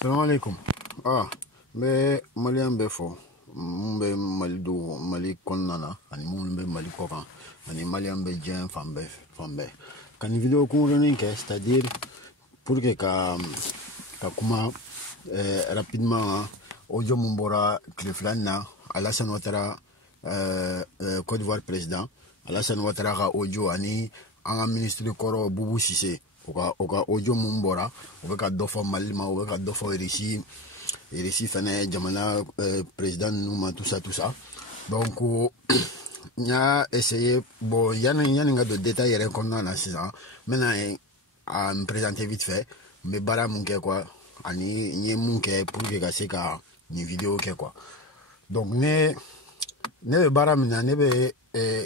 Salam alaikum. Be Malian befo. Mbe Malido Mali Konana, and Mumbe Malikokan, and Malian be Jen Fambe. Can vidéo qu'on c'est-à-dire pour que Kakuma rapidement Ojo Mumbora Kleflana, Alassane Ouattara Côte d'Ivoire président, Alassane Ouattara Ojo Ani, un ministre de Koro Boubou Sissé. Oka Ojo Mumbora, Oka Dofo Malima, Oka Dofo Erisi Fene Jamana président Nouma, tout ça. Donc, on a essayé, bon, il y a de détails qu'on a ça. Maintenant, à me présenter vite fait, mais bara munke quoi, ani nye munke pour que c'est ka ni vidéo quoi. Donc, ne bara mina ne be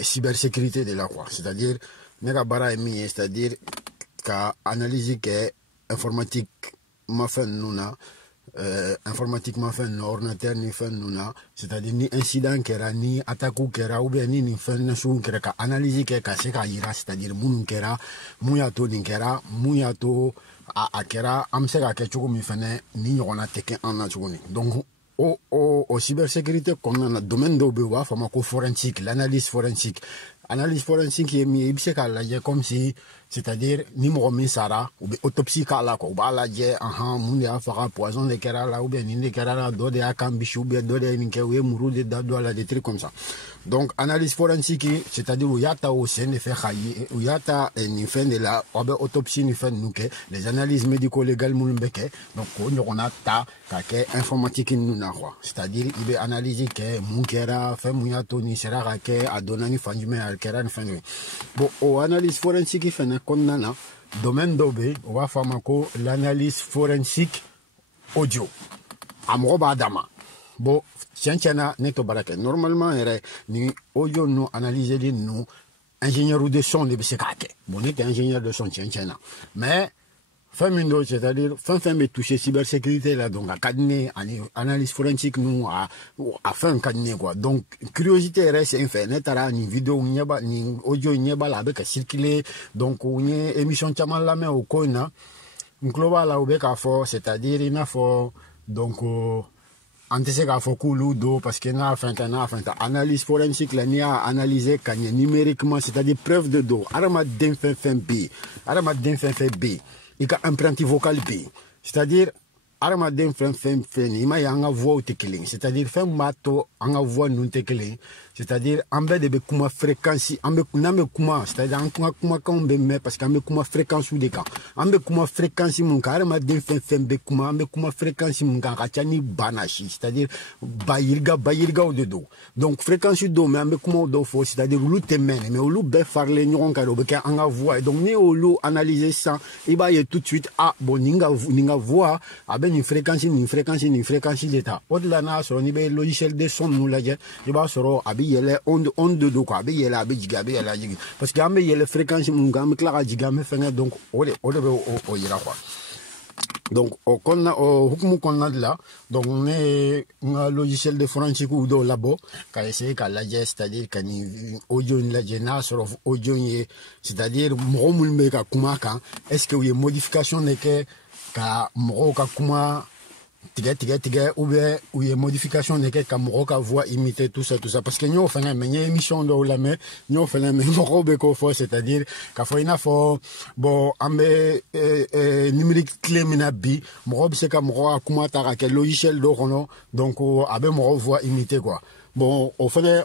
cybersécurité de la quoi, c'est-à-dire ne ka bara emi, c'est-à-dire analyse que informatique m'a fait informatiquement fait ordinateur ni fait c'est-à-dire ni incident kera ni attaque kera ou bien ni fait nation kera ka analyse que c'est ka ira c'est-à-dire mun kera muyato ni kera muyato a kera am se ka ke chuko mi fene ni yona teke en na chuko ni donc au cybersécurité comme dans le domaine de wa fama ko forensique l'analyse forensique qui est mis comme si c'est-à-dire ni mo min sara ou bien autopsie kala ko ba la je mun ya fara poison de kerala ou bien ni de kerala do de akambichu ou bien do de ni ke we muru de do la des trucs comme ça. Donc analyse forensique c'est-à-dire où yata au sen de faire khayi où yata ni fin de la autopsie ni fin nuke les analyses médico-légales mulmbeke donc on a ta ke informatique nous na quoi c'est-à-dire il va analyser que mukera fait muyato ni sera ke adonani fanjume alkera ni fin bon au analyse forensique fait na domaine d'obé on va faire l'analyse forensique audio amroba adama bon tiens neto barake normalement ni audio nous analyser nous ingénieur de son de bsekake bon est ingénieur de son tiens mais Femindo, c'est-à-dire fin me toucher cybersécurité là donc à cadener analyse forensique nous à fin cadener quoi donc curiosité reste un fait netara ni vidéo ni audio ni la avec circuler donc on est émission chaman la mais au coin global là au bec à fort c'est-à-dire il a fort donc antese ka fo do parce que na fin analyse forensique la ni a analyser kanye numériquement c'est-à-dire preuve de dos arama den fin b il y a un empreinte vocale B. C'est-à-dire, Aramadem il m'a un voix c'est-à-dire, fin mato, un voix non tekeling. C'est-à-dire, en bas de kuma fréquence, en bas kuma, c'est-à-dire, en kuma quand on parce qu'en bas kuma fréquence ou des cas. En bas kuma fréquence, mon cas, Aramadem kuma, en bas kuma fréquence, mon cas, Rachani banashi, c'est-à-dire, bayirga ou de dos. Donc, fréquence do, mais en bas kuma do faux, c'est-à-dire, ou te mène, mais ou be farle, n'yron karo, beka, en voix. Donc, ni ou analyser ça, et bah, y tout de suite, ah, bon, ninga voix, une fréquence d'état au-delà na sur niveau logiciel de son nous la je ba soro abi yele onde de quoi abi yele abi giga abi yele jigi parce que ambe yele fréquence mun gam clara giga me fenga donc o yira quoi donc au hukumu konna là donc on est un logiciel de forensique ou de labo ka essayer ka la c'est-à-dire ka ni audio la jena sur audio c'est-à-dire mo mulme ka kuma kan est-ce que y a modification ne que ka moro ka kuma tiga ou bien ou y a modification de ka moro ka voix imiter tout ça parce que nous fait mais émission de la mais nous fait mais moro be ko fo c'est-à-dire ka fo ina fo bon ambe numérique clé mina bi moro c'est ka moro kuma ta ka logiciel do kono donc abe moro voix imiter quoi bon au fait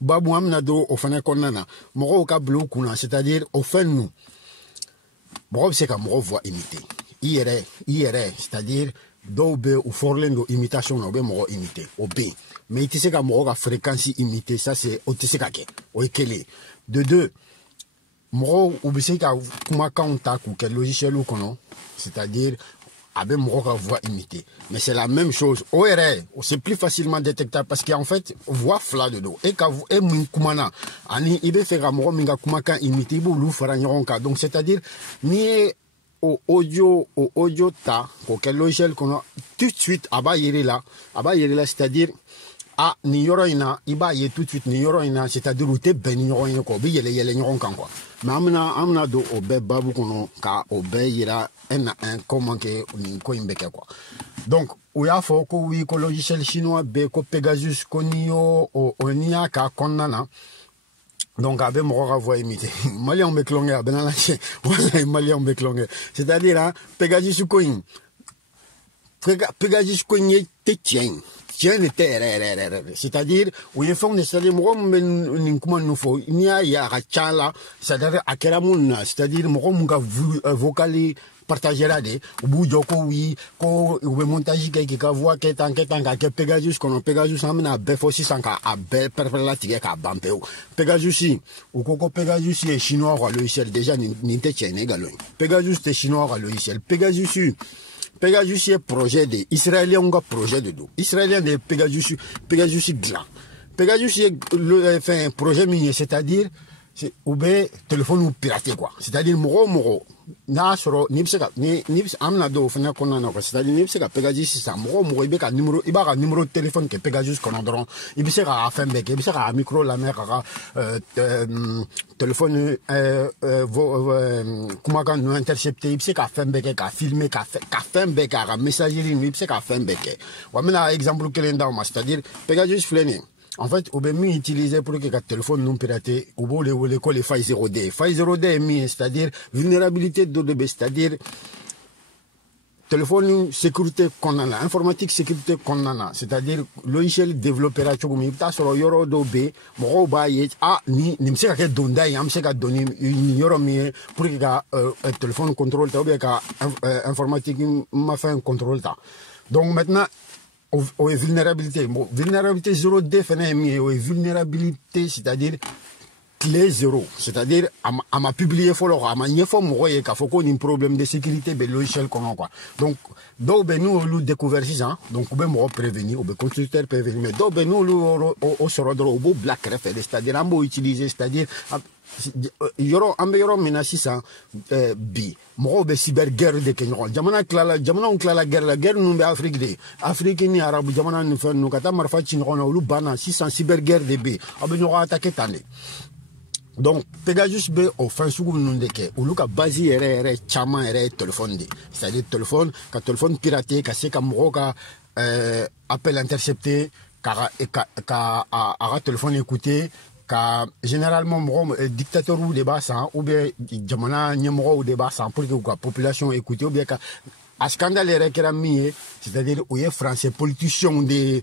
babu amnado au fait konana moro ka blo kuna c'est-à-dire au fait nous moro c'est ka moro voix imiter IRE, c'est-à-dire d'obe ou forlendo imitation obe moro imité obe mais il sait qu'à moro fréquence imité ça c'est au tise kake o ekele de deux moro obise ka kuma contact ou quel logiciel ou kono c'est-à-dire abe moro voix imité mais c'est la même chose ORE c'est plus facilement détectable parce qu'en fait voix fla de dos et ka e mun kumana ani ibe faire moro minga kuma kan imité bu lu fara nyoronka donc c'est-à-dire ni au audio ta quel logiciel qu'on a tout de suite aba yere là c'est-à-dire ah ni yoro ina iba ye tout de suite ni yoro ina c'est-à-dire ou te ben yoro ina ko bi yele yele nyoron kan quoi mais amna do obe babu kono ka obe yira un comment que ni ko imbeke quoi donc ou ya fo ko wi ko logiciel chinois be ko Pegasus ko niyo o nia ka konnana donc abe mo ra voix imiter malien be klonge ben la che wala malien be klonge c'est-à-dire hein, Pegasus ko in Pegasus ko ni te tien c'est-à-dire où il faut c'est-à-dire moi comment nous faut il y a chala c'est-à-dire à quel moment c'est-à-dire moi vocali partager là de ou joko oui ko ou montage qui voix que tant que Pegasus qu'on Pegasus amena bef aussi sans ka abel perpélatique ka bampeo Pegasus ou koko Pegasus est chinois le logiciel déjà ni te tient également Pegasus est chinois le logiciel Pegasus est projet de Israélien on a projet de dos Israélien de Pegasus gland Pegasus est un projet minier c'est-à-dire c'est ou be téléphone ou piraté quoi c'est-à-dire moro na soro nipseka ni amna do fana konna na ko c'est-à-dire nipseka Pegasus ça moro ibe ka numéro de téléphone que Pegasus qu'on ndron ibiseka a fin beke ibiseka a micro la mer téléphone comment quand nous intercepter ibiseka a fin beke ka filmer ka fin beke ka messagerie ibiseka a fin beke wa mena exemple que l'enda c'est-à-dire Pegasus flené. En fait, au BMI utilisé pour que le téléphone non piraté, au bout de l'école, les failles 0D. Failles 0D, c'est-à-dire vulnérabilité d'ODB, c'est-à-dire téléphone sécurité qu'on a, informatique sécurité qu'on a, c'est-à-dire logiciel développeur à Chogoumi, t'as sur le Yoro d'OB, Moro Baye, ah, ni m'seka que Donda, y'amseka donner une Yoro mi pour que le téléphone contrôle, t'as oublié informatique m'a fait un contrôle, t'as. Donc maintenant, aux vulnérabilité 0D vulnérabilité c'est-à-dire clé 0 c'est-à-dire à ma publié follow à ma niefo mo y ka foko un problème de sécurité be logiciel comment quoi donc do ben nous lu découvert ça donc ben mo prévenir ou ben constructeur prévenir mais do ben nous lu au soro do black ref c'est-à-dire ambo utiliser c'est-à-dire yoro menacé ça bi mo be cyber guerre de kenyo jamana on klala guerre la guerre nous be Afrique ni arabu jamana ni fa nous kata marfa ci no lu bana 600 cyber guerre de bi abino attaquer tane donc Pegasus be au fin sugu nundeke ou luka basi ere chama ere téléphone de c'est-à-dire téléphone piraté ka se ka mo ka appel intercepté ka téléphone écouté ka généralement dictateur ou débat ça ou bien jamana nyemro ou débat ça pour que la population écoute ou bien ka a scandale réclamé c'est-à-dire où est français politicien des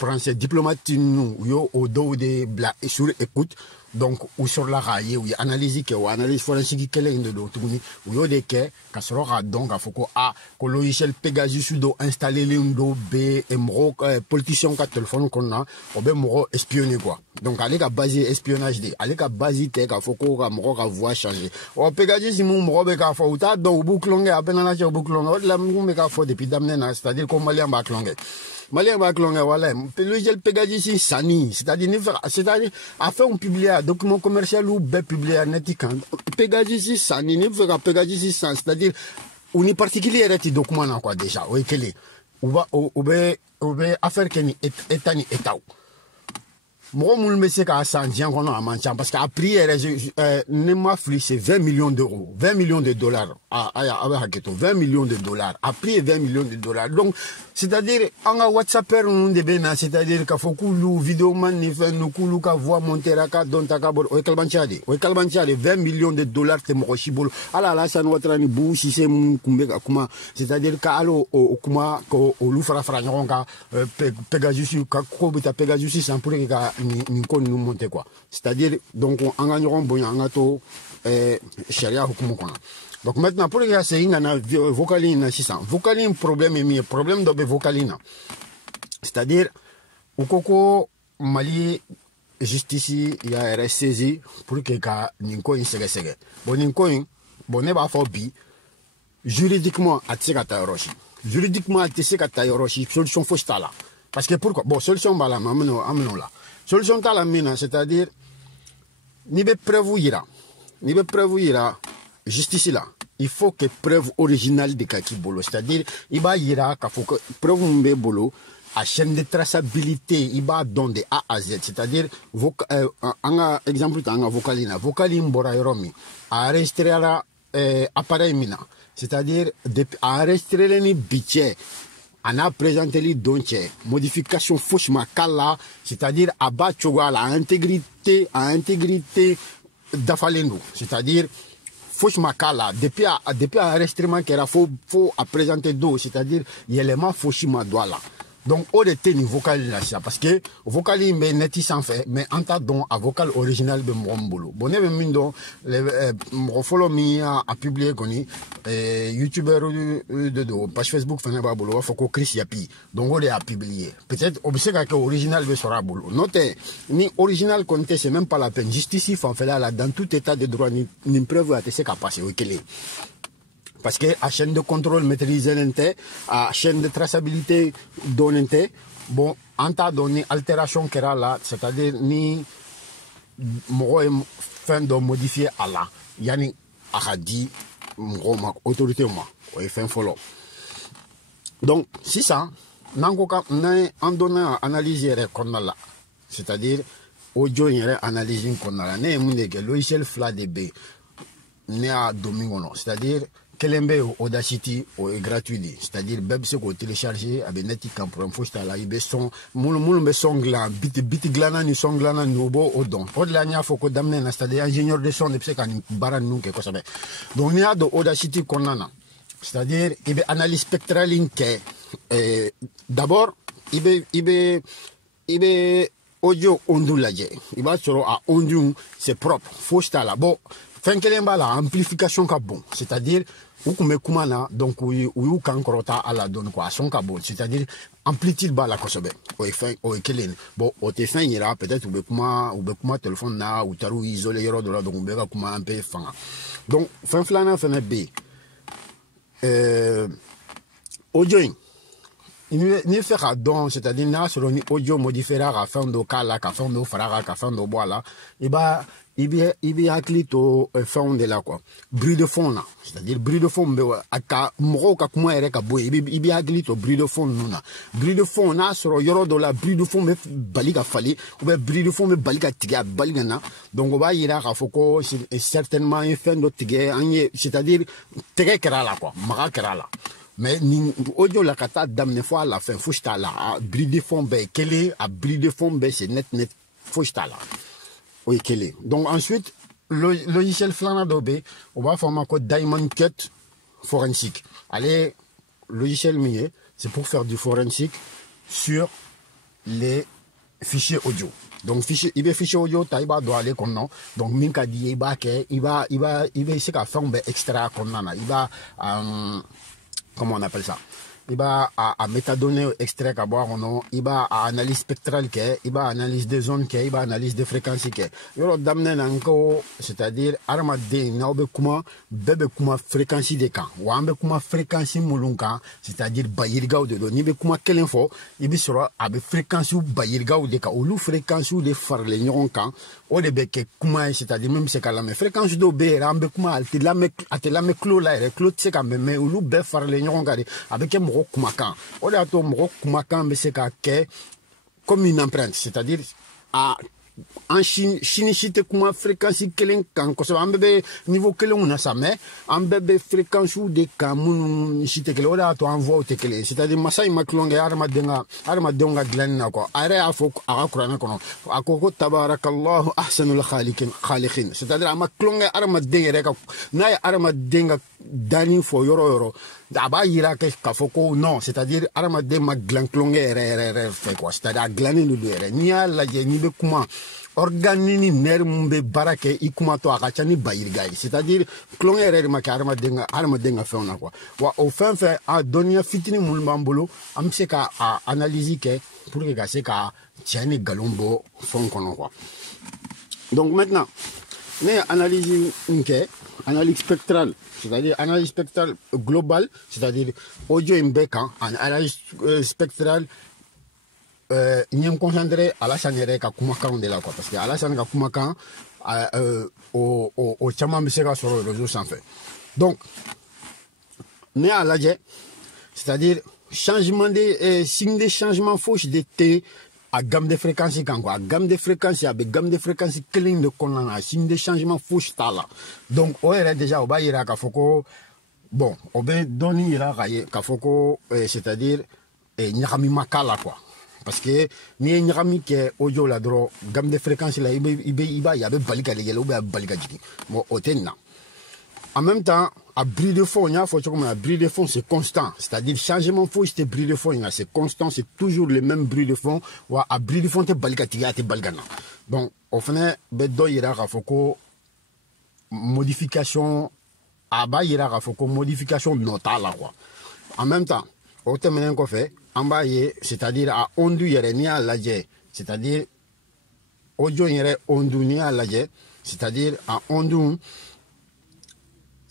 français diplomates nous yo au dos des bla sur écoute donc ou sur la raille ou analyse que ou analyse forensique que les de tuguni ou yo de que ka sera donc a foko a ko logiciel Pegasus do installer les ndo b et mro politicien ka téléphone qu'on a ou ben mro espionner quoi donc aller ka base espionnage de aller ka base te ka foko ka mro ka voix changer o Pegasus mro be ka fo ta do bouclonge a ben na bouclonge la me ka fo depuis damner na c'est-à-dire comme malien ba clonge malien ba clonge voilà le logiciel Pegasus sani c'est-à-dire a fait un publier un document commercial ou be publier un étiquette Pegasus sani ne fera Pegasus sans c'est-à-dire on est particulier à document quoi déjà oui que les ou be affaire que ni etani etau moi mon monsieur ka sanjian kono amancha parce qu'à prix ne m'a flux c'est 20 millions d'euros 20 millions de dollars à 20 millions de dollars à prix 20 millions de dollars donc c'est-à-dire en WhatsApp on de bena c'est-à-dire ka fokulu vidéo man ni fait nous kulu ka voix monter ka don ta ka bol o kalbanchade 20 millions de dollars te mo shibolo ala la san watrani bu si c'est kumbe ka kuma c'est-à-dire ka alo kuma ko lu fara nyon ka Pegasus ka ko bita Pegasus sans pour ka ni ko nous monter quoi c'est-à-dire donc on gagneront bon en gato sharia hukumu kona donc maintenant pour que c'est une vocaline 600 vocaline problème de vocaline c'est-à-dire au coco Mali justice il y a saisi pour que ka ninko insege bon ninko bon ne ba fo bi juridiquement atikata yoroshi juridiquement atikata yoroshi solution faut là parce que pourquoi bon solution bala ameno là solution ta la mina c'est-à-dire ni be prévoir justice là il faut que preuve originale de kaki bolo c'est-à-dire il va ira ka faut que preuve mbe bolo à chaîne de traçabilité il va dans de A à Z, c'est-à-dire un exemple un vocalina vocalim bora yoromi a enregistrer appareil mina, c'est-à-dire à enregistrer les budget on a présenté les données, modification fausse makala, c'est-à-dire à bas à intégrité d'afalendo, c'est-à-dire fausse makala depuis enregistrement qu'il faut présenter d'eau, c'est-à-dire l'élément fausse madouala. Donc on était ni vocal là ça parce que vocal mais neti sans fait mais en tas donc à vocal original de mon boulot. Bon ne même donc le follow me a publié koni youtubeur de page Facebook fait un boulot faut que Chris Yapi donc on a publié peut-être observe que original de sera boulot notez ni original compté c'est même pas la peine justice en fait là dans tout état de droit ni preuve à ce qu'a passé au Kélé. Parce que la chaîne de contrôle maîtrisée, la chaîne de traçabilité donnée, bon, en tas donné altération qui est là, c'est-à-dire ni fin de modifier à la, yani a dit autorité moi, ou fin follow. Donc si ça, en donnant analyser qu'on a là, c'est-à-dire audio analyse qu'on a là, n'est pas logiciel FLADB, n'est à Domingo, c'est-à-dire Kelembe Audacity est gratuit, c'est-à-dire beb se ko télécharger avec netti kan pour info sta la ibe son mulu be son glan bit glana ni son glana ni obo odon odla nya foko damne na c'est-à-dire ingénieur de son de pse kan baran nu ke ko sabe donc ni a do Audacity konana c'est-à-dire ibe analyse spectrale inke d'abord ibe audio ondulaje iba soro a ondu c'est propre faut sta là bon fin kelemba la amplification ka bon c'est-à-dire ou comme kumana donc ou kan krota à la donne quoi son ka bon c'est-à-dire amplitude ba la kosobe o fin o kelen bon o te fin ira peut-être ou be kuma téléphone na ou taru isolé yoro de là donc be ka kuma un peu fin donc fin flana fin b audio ni fera donc c'est-à-dire na sur ni audio modifiera à fin de kala ka fin de frara ka fin de bois là et bah il y a clito fond de là quoi bruit de fond là c'est-à-dire bruit de fond be aka moro ka kuma ere ka boy il y a clito bruit de fond nuna bruit de fond na sur yoro de la bruit de fond me baliga fali ou be bruit de fond me baliga tiga baliga na donc on va ira ka foko certainement un fin de tiga c'est-à-dire tiga kera là quoi mara kera là mais ni audio la kata damne fois à la fin fouchta là bruit de fond be kele a bruit de fond be c'est net fouchta là. Oui, quel est. Donc ensuite, le logiciel Flanadobe, on va former un code Diamond Cut forensique. Allez, logiciel minier, c'est pour faire du forensique sur les fichiers audio. Donc fichier audio, taïba doit aller comme non. Donc minka dit il va essayer de faire un extra comme non. Il va comment on appelle ça? Il va à métadonnées extrait à boire non, il va à analyse spectrale il va à analyse des zones il va à analyse des fréquences il va d'amener encore c'est-à-dire armade naobe kuma bebe kuma fréquence des camps ou ambe kuma fréquence mulunka c'est-à-dire bayirga ou de ni be kuma quelle info il bi sera abe fréquence ou bayirga ou de ka ou fréquence ou de far les nyon camp o de be ke kuma c'est-à-dire même c'est kala me fréquence do be rambe kuma atela me clos là clos c'est quand même ou be far les nyon ka avec moko kumakan o de ato moko kumakan be se ka ke comme une empreinte c'est-à-dire en chine kuma fréquence kelen kan ko so ambe niveau kelen on a ça mais ambe fréquence ou de kamun chite kelen o de ato envoie te kelen c'est-à-dire masai maklonge arma denga glanna ko are afo aga qur'ana kono akoko tabarakallahu ahsanul khaliqin c'est-à-dire amaklonge arma denga ka na arma denga dani fo yoro d'aba yira ka foko non c'est-à-dire arma de maglanklonge fait quoi c'est-à-dire glaner le ni ala je ni be kuma organini ner mumbe barake ikuma to akacha ni bayirga c'est-à-dire klonge ma arma denga fait on a quoi wa au fin fait a donia fitini mulmambolo am se ka analyse ke pour que se ka tiani galombo fon kono quoi donc maintenant mais analyse analyse spectrale c'est-à-dire analyse spectrale globale c'est-à-dire audio imbeka analyse spectrale n'y me concentrer à la chaîne ka kumakan de la quoi parce que à la chaîne ka kumakan au chama misera sur le réseau sans fait donc né à la c'est-à-dire changement de signe de changement fauche de T à gamme de fréquence quand quoi gamme de fréquence avec gamme de fréquence clean de qu'on signe de changement fauche là donc on est déjà au bas ira ka foko bon on ben donner ira ka foko c'est-à-dire nyami makala quoi parce que ni nyami ke audio la dro gamme de fréquence là il y avait balika de ou bien balika jiki bon otena en même temps, à bris de fond, à bris de fond, c'est constant. C'est-à-dire, changement faux, c'est bris de fond, c'est constant, c'est toujours le même bris de fond. Ou à bris de fond, c'est balgatiga, c'est balgana. Donc, au final, bedo ira rafoko modification, aba ira rafoko modification notale, quoi. En même temps, au terme qu'on fait, en bas, c'est-à-dire, à ondu yere ni à laje, c'est-à-dire, audio yere ondu ni à laje, c'est-à-dire, à ondu,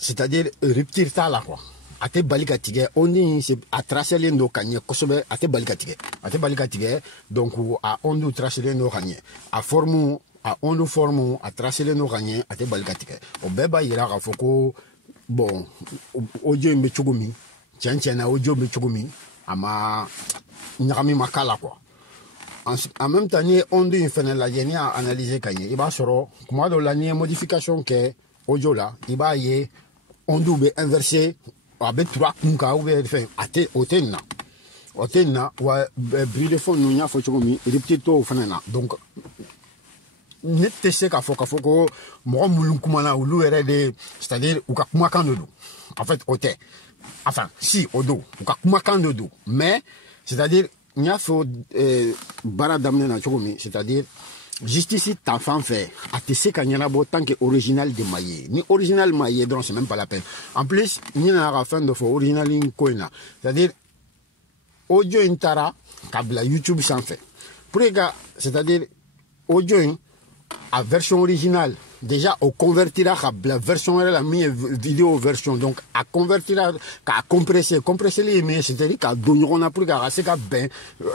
c'est-à-dire rupture ta là quoi ate balika tige on dit c'est à tracer les no kanye kosobe ate balika tige donc à on nous tracer les no kanye à forme à on nous forme à tracer les no kanye ate balika tige o beba ira ka foko bon audio mbe chugumi tiantiana audio mbe chugumi ama nyami makala quoi en même temps ni on dit faire la genie à analyser kanye il va soro comment de la ni modification que audio là il va y on doit inverser avec 3 kunka ou bien enfin ate otena ou bris de fond nous nya faut chomi reptito fanana donc nette se ka foko mo mulun kumana ou de c'est-à-dire ou ka kuma kandodo en fait ote enfin si odo ou ka kuma kandodo mais c'est-à-dire nya faut bara damne na chomi c'est-à-dire justice ta fan fait à te ka nyana bo tant que original de maillé ni original maillé donc c'est même pas la peine en plus ni na ra fin de fo original in koina c'est-à-dire audio intara kabla YouTube sans fait pour les gars c'est-à-dire audio à version originale déjà on convertira la version la vidéo version donc à convertira à compresser les mais c'est-à-dire qu'à donner on a pour qu'à c'est qu'à ben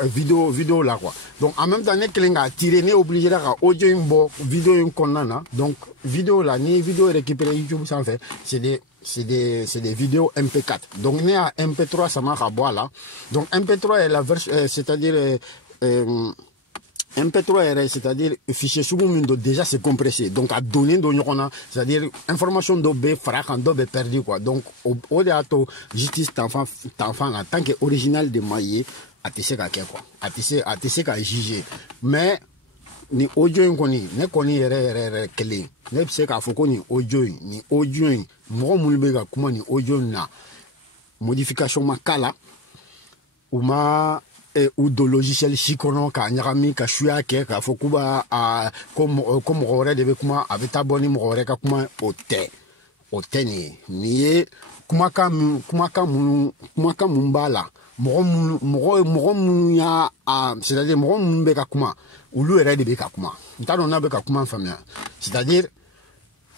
vidéo là quoi donc en même temps que les tirer n'est obligé à audio une bon vidéo qu'on a donc vidéo là ni vidéo récupérer YouTube sans fait c'est des vidéos MP4 donc né à MP3 ça marche à boire là donc MP3 est la version c'est-à-dire MP3 c'est-à-dire fichier sous-mundo déjà c'est compressé donc à donner c'est-à-dire information d'OB fracant d'OB perdu quoi donc au déato justice t'enfant en tant que original de maillé à tisser quoi à tisser qu'à juger mais ni audio koni ne koni re kele ne pse ka foko ni audio mo mulbe ga kuma ni audio na modification makala ou ma ou de logiciel chikono ka nyarami ka shuya ke ka fokuba a comme rore de kuma avec abonné mo rore ka kuma ote ni kuma ka mumbala mo ya c'est-à-dire mo mbe ka kuma ou le rede be ka kuma ntano na be ka kuma famia c'est-à-dire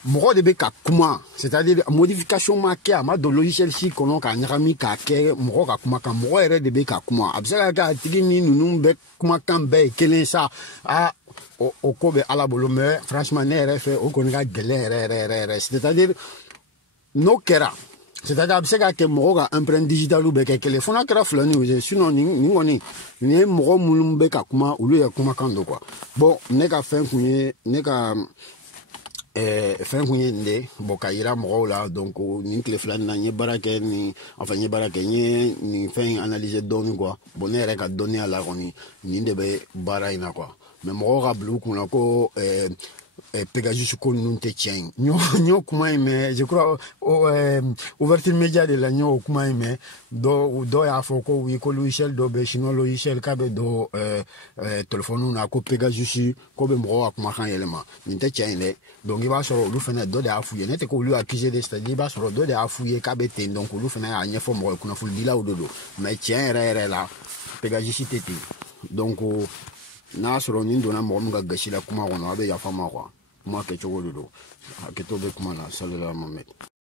mo de be ka kuma c'est-à-dire modification marquée à ma de logiciel si kono ka nyami ka ke mo ka kuma ka mo rede be ka kuma absala ka tigini nunu be kuma kan be kelen sa a o ko be ala bolo mais franchement ne fait o kono ka gele c'est-à-dire no kera c'est-à-dire absala que mo ka empreinte digital ou be ke téléphone ka flani sinon ni ngoni ni mo mulumbe ka kuma ou le kuma kando quoi bon ne ka fin kunye ne ka fin kunye boka ira mo la donc ni clé flan na ni barake ni enfin ni barake ni fin analyser données quoi bonne ka donner à la roni ni ndebe bara ina quoi mais mo ga blue kuna ko Pegasus ko nunte tien nyo kuma mais je crois ouverture média de la nyo kuma mais do ya foko wi ko logiciel do be chino logiciel ka be do téléphone na ko Pegasus ko be mo kuma kan élément nte tien le donc il va sur lu fena do de afouye net ko lu accuser de c'est-à-dire va sur do de afouye ka be ten donc lu fena anya fo mo kuna ful dila ododo mais tien re la Pegasus tete donc na soro ni dona mo mga gashila kuma wono abe ya fama kwa kuma ke chogo do ke to be kuma na sallallahu alaihi wasallam